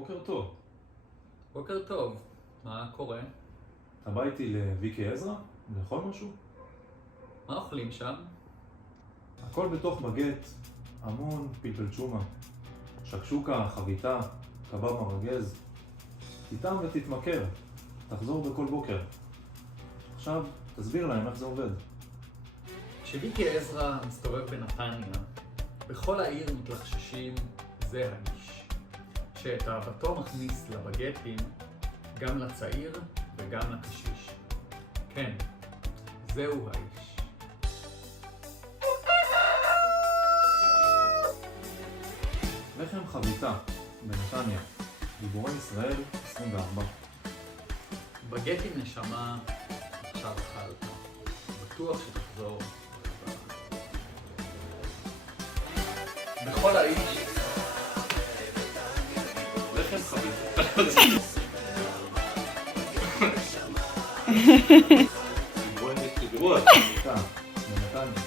בוקר טוב. בוקר טוב, מה קורה? אתה בא איתי לוויקי עזרא? לאכול משהו? מה אוכלים שם? הכל בתוך בגט, המון פלפל צ'ומה, שקשוקה, חביתה, קבב מרגז. תטעם ותתמכר, תחזור בכל בוקר. עכשיו תסביר להם איך זה עובד. כשוויקי עזרא מסתובב בנתניה, בכל העיר מתלחששים זה האיש, שאת אהבתו מכניס לבגטים גם לצעיר וגם לקשיש. כן, זהו האיש. לחם חביתה, בנתניה, גיבורי ישראל 24. בגטים נשמה, עכשיו אכלת. בטוח שתחזור. בכל האיש. לחם חביתה. גיבורי חביתה, בנתניה.